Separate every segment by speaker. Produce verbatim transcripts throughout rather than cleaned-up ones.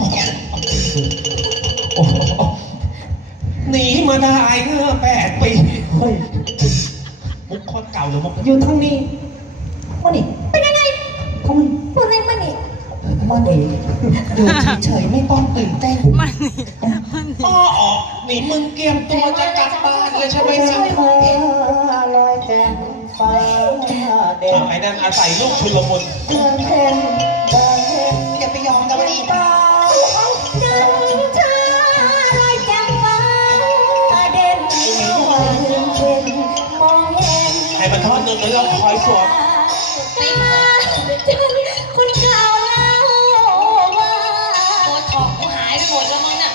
Speaker 1: โอ้โหหนีมาได้เมื่อแปดปีเฮ้ยมุกโคตรเก่าเลยมุกอยู่ทางนี้มานี่เป็นยังไงทำไมพูดอะไรมานี่มานี่อยู่เฉยๆไม่ต้องตื่นเต้นมานี่อ๋อนี่มึงเตรียมตัวจะกลับบ้านเลยใช่ไหมสิลอยแจ่มฟ้าเด่นไอ้นั่นอาศัยลูกชุลมุนเดินเพ่นเดินเพ่นอย่าไปยอมกันดีป้าดังเธอลอยแจ่มฟ้าเด่นวันเพ็ญมองเห็นให้มันทอดหนึ่งแล้วเราคอยสวมคุณเก่าแล้วว่าโคตรถอกกูหายไปหมดแล้วมึงน่ะ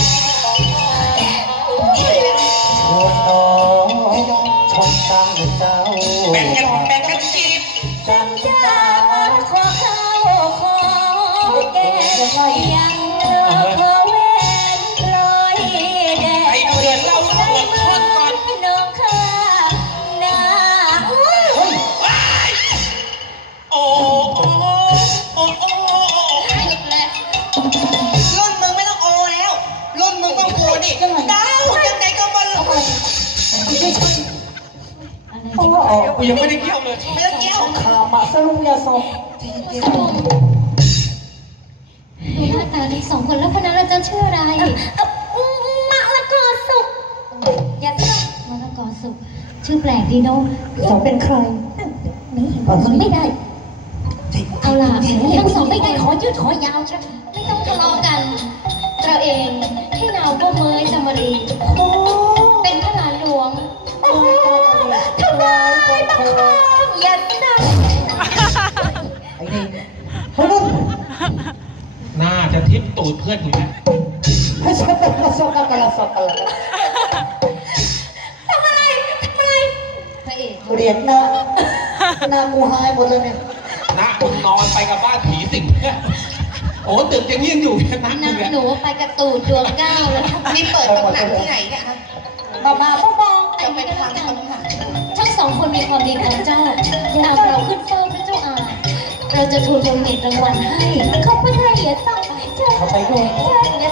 Speaker 1: ชวนน้องชวนตั้งเจ้าแบ่งกันแบ่งกันจีบจำจ้าขอเข้าขอแก่ยังเลิกขอเว้นลอยแดดไอ้เดือนเล่าสองคนทอดก่อนน้องข้าหน้าโอ้โอ้โอ้โอ้หยุดเลยรุ่นมึงไม่ต้องโอแล้วรุ่นมึงต้องโอดิดาวยังไงก็บอลลูนโอ้โหกูยังไม่ได้เกี่ยวเลยไม่ได้เกี่ยวขามาสรุปยาสม
Speaker 2: ดูหน้าตาทั้งสองคนแล้วคนนั้นเราจะชื่ออะไรมะละกอสุกอย่าเชื่อมะละกอสุกชื่อแปลกดีเนาะ
Speaker 1: สองเป็นใคร
Speaker 2: นี่มันไม่ได้เอาล่ะทั้งสองไม่ได้ขอยืดขอยาวใช่ไม่ต้องทะเลาะกันเราเองให้นามว่าเมยจามรีเป็นพระหลานหลวงทำไมบังคับอย่าสั่ง
Speaker 1: ไอ้นี่เฮ้ยน่าจะทิปตูดเพื่อนอยู่นะให้สักตะกะสักตะกะสักตะกะ
Speaker 2: ทำอะไรทำอะไรพระเอก
Speaker 1: เรียนหน้าหน้ากูหายหมดเลยเนี่ยน้าคุณนอนไปกับบ้านผีสิงโอ้ตึกยังยืนอยู่
Speaker 2: นั่งหนูไปกระตูดดวงเก้าแล้ว
Speaker 3: นี่เปิดตำหนักที่ไหนเนี่ยคะ
Speaker 2: มามาบ้องๆแต่ไม่ได้ทางตำหนักทั้งสองคนมีความดีของเจ้าตามเราขึ้นเฝ้าพระเจ้าอาเราจะทูลดวงเด็ดรางวัลให้เขาไม่ได้เหยียดต้อง
Speaker 1: เขาไปด้วย
Speaker 2: อย่า